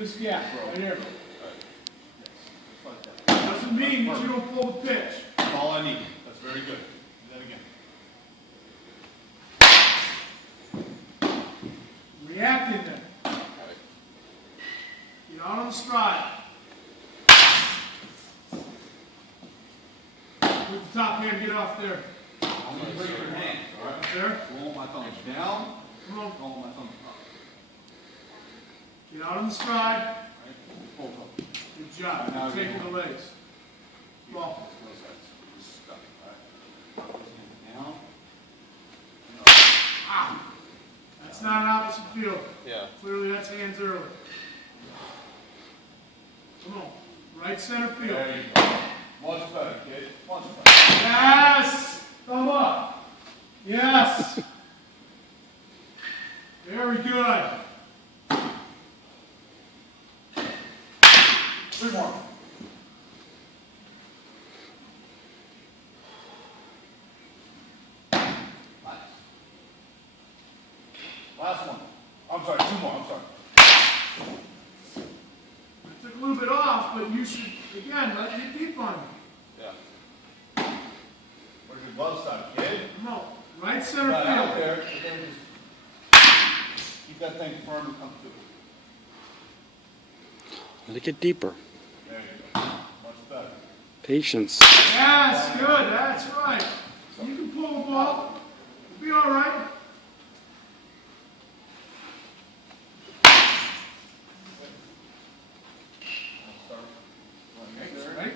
This gap, right here. Like that. Doesn't mean that you don't pull the pitch. That's all I need. That's very good. Do that again. Reacting then. Get out on the stride. With the top hand, get off there. I'm going to break your hand. All right. There. Roll my thumbs down. Come on. Roll my thumbs up. Get out on the stride. Right. Both of them. Good job. Now Taking you're the legs. Ball. Stuck. All right. Down. Ah. That's not an opposite field. Yeah. Clearly that's hands early. Come on. Right center field. There you go. Much better, kid. Much better. Yes! Thumb up. Yes. Very good. 3 more. Nice. Last one. I'm sorry, 2 more. I'm sorry. I took a little bit off, but you should, again, let it deep on you. Yeah. Where's your glove side, kid? Come on. Right center Got out field. there, but then just keep that thing firm and come to it. Let it get deeper. There you go. Much better. Patience. Yes, good. That's right. You can pull the ball. You'll be all right. Right.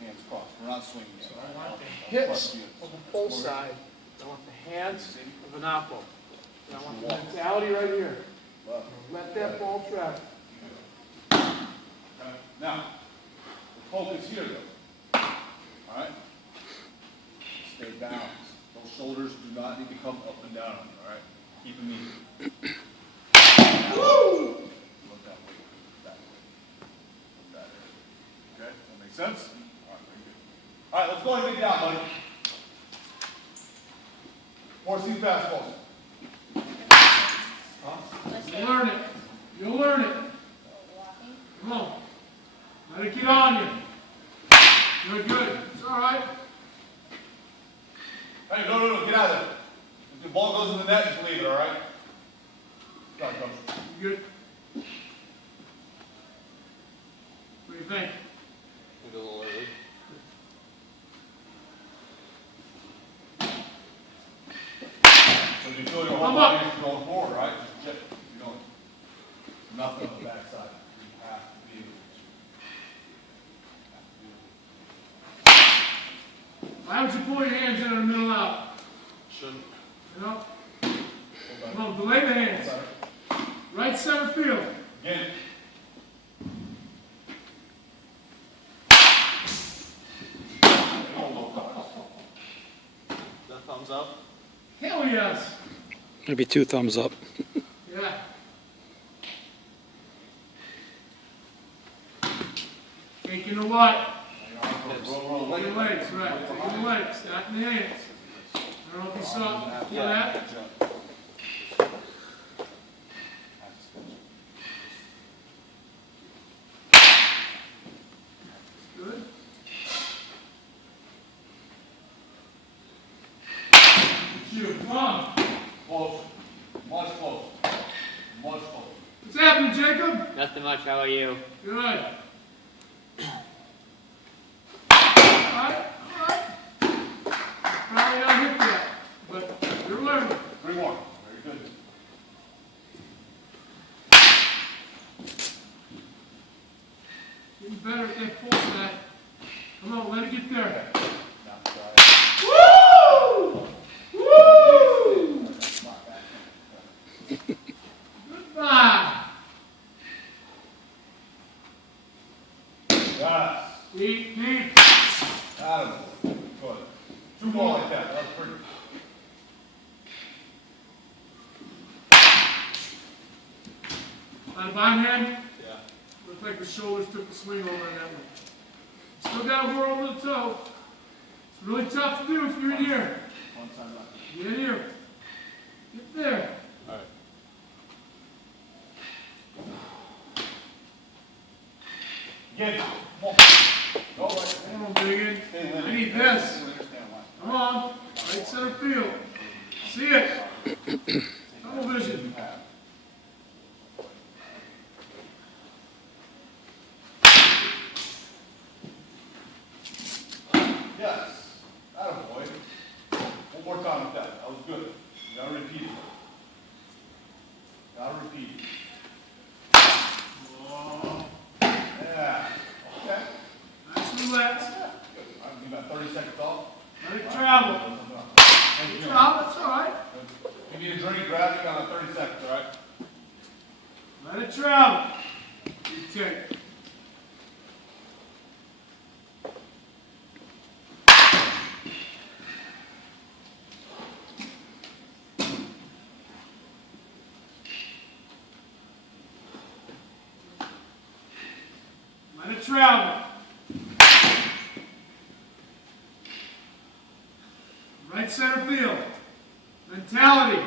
Hands crossed. We're not swinging yet. So I want the hips of the pull side. I want the hands of an oppo. And I want the mentality right here. Let that ball travel. Okay. Now, the focus here though. Alright? Stay balanced. Those shoulders do not need to come up and down. Alright? Keep them even. Woo! Look that way. That way. Look that way. Okay? That make sense? Alright, very good. Alright, let's go ahead and get down, buddy. 4 seam fastballs. You'll learn it. You'll learn it. Come on. Let it get on you. Good, good. It's all right. Hey, no, get out of there. If the ball goes in the net, just leave it, alright? Got it, coach. You good? What do you think? A little early. So you feel your whole body is going forward, right? Just check. You're going nothing on the backside. You have to be able to. Why don't you pull your hands in the middle out? Shouldn't. You know? Come on, delay the hands. Right center field. Again. That thumbs up. Hell yes. Maybe 2 thumbs up. Yeah. Taking the what? Roll, Taking the legs, right. Taking the legs, stacking the hands. I don't know if you saw that. Good. Shoot, come on. Close. Much closer. Much closer. What's happening, Jacob? Nothing much. How are you? Good. Alright. Probably not hit that, but you're learning. 3 more. Very good. Getting better at that pull side. Come on, let it get there. Now try. Woo! Woo! Goodbye. Yes. Deep, deep. Adam. Good. 2 more like that. That's pretty. On the bottom hand, Yeah. looks like the shoulders took the swing over on that one. Still got to roll over the toe. It's really tough to do if you're in here. One time left. Get in here. Get there. All right. Get it. Come on. Go right. Come on, Biggin. I need this. Come on. Right center field. See it. Tunnel vision. Yes. Attaboy. One more time with that. That was good. You gotta repeat it. Gotta repeat it. Oh, Yeah. Okay. nice relax. Good. All right, you got 30 seconds off. Let it travel. Thank you. Travel, that's all right. Give me a drink, grab it, got 30 seconds, all right? Let it travel. You take. Let it travel. Right center field. Mentality.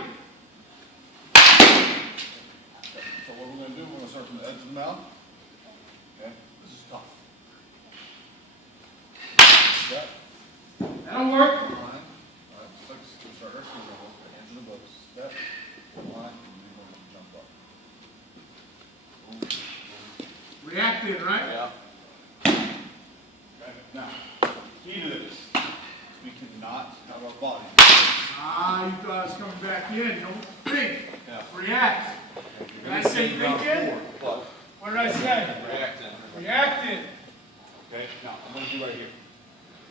So what we're gonna do, we're gonna start from the edge of the mound. Okay, this is tough. Step, That'll work. line. All right, just like we start our season, the hands in the books. Step, line, and you're going to jump up. Boom, boom. Reacting, right? Yeah. Okay, now, key to this, we cannot have our body. Ah, you thought I was coming back in. Don't think. Yeah. React. Did I say thinking? But, What did I say? reacting. Reacting. Okay, now, I'm gonna do right here.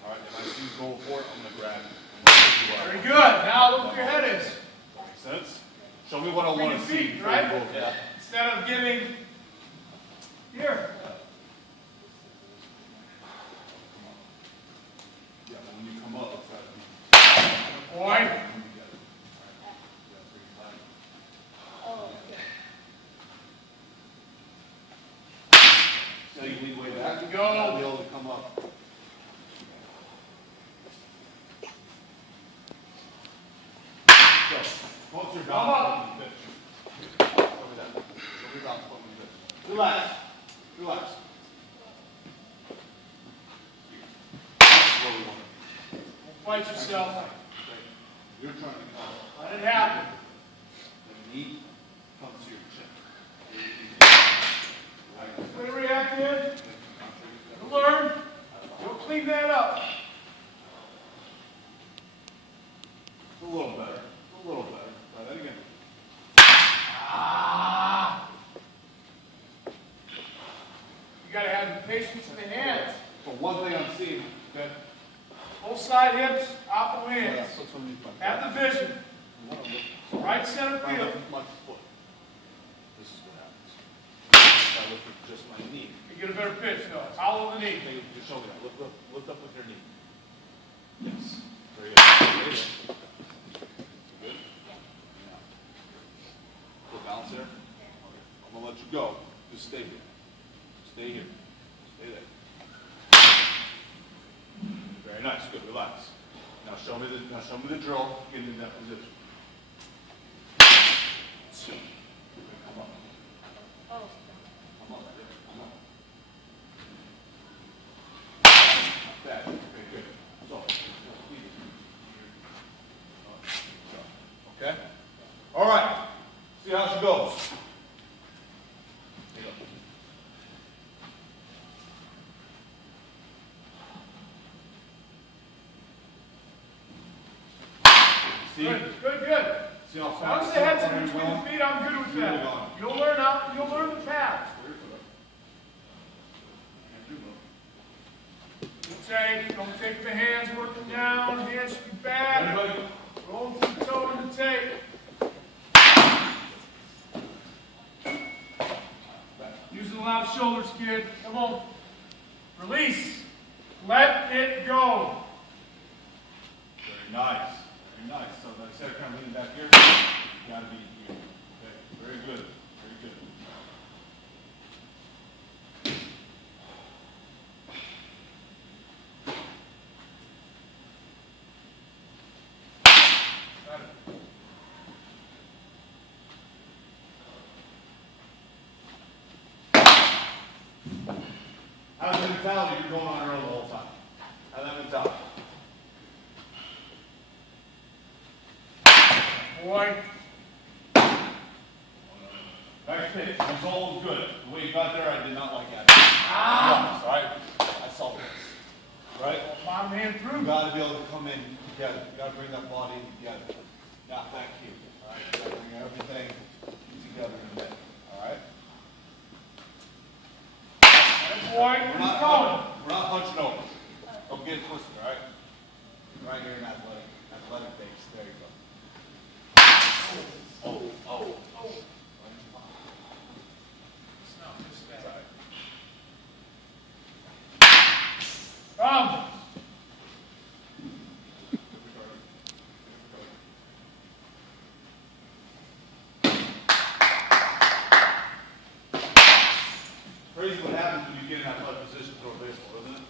All right, if I see you going for it, I'm gonna grab it. I'm gonna pick you up. Very good. Now look where your head is. Makes sense? Show me what I Bring wanna your see. feet, before right? you go. Yeah. Instead of giving. Here. Yeah, but when you come up, it's gotta be. Boy. So you lead way back. There you go. You'll be able to come up. So, once you're Come down, up. you pitch. Over that. Over down, spot when you pitch. Relax. Relax. That's what we want. Don't fight yourself. Okay. You're trying to come. Let it happen. The knee comes to your chin. Way to react in. You learn. You'll clean that up. It's a little better. It's a little better. Try that again. Ah. You gotta have the patience in the hands. But one thing I'm seeing, okay? Both side hips, opposite Yeah, hands. so it's gonna be fun. Have the vision. You wanna look- Right center If I field. lift with my foot, this is what happens. If I lift with just my knee, You get a better pitch, though. Hollow the knee. take your shoulder down, lift up with your knee. Yes. Very good. Stay there. Good? Now. Put balance there. Okay. I'm gonna let you go. Just stay here. Stay here. Stay there. Very nice. Good. Relax. Now show me the drill. Get into that position. Come up. Come up. Come up. That. Okay, good. So, okay? All right. See how she goes. Here you go. See? Good, good, good. See how As long fast as the head's in you're between going? the feet, I'm good with You're that. gone. You'll learn the path. Don't take the hands working down, hands should be back. Everybody, Roll through the toe in the tape. Use the loud shoulders, kid. Come on. Release. Let it go. very nice. Very nice. So like I said, kind of leaning back here. You gotta be here. Okay. Very good. Very good. Got it. Have the mentality you're going on early the whole time. Have that mentality. Boy, Next pitch, result was good. The way you got there, I did not like that. All right? I saw this. Right? my man You through. gotta be able to come in together. You gotta bring that body together. Not back here. All right? You gotta bring everything together in a minute. All right? Boy, keep going. We're not punching over. Don't get it twisted, all right? Right here in athletic base. There you go. Oh. That's all right. Come. Crazy what happens when you get in that athletic position to throw a baseball, isn't it?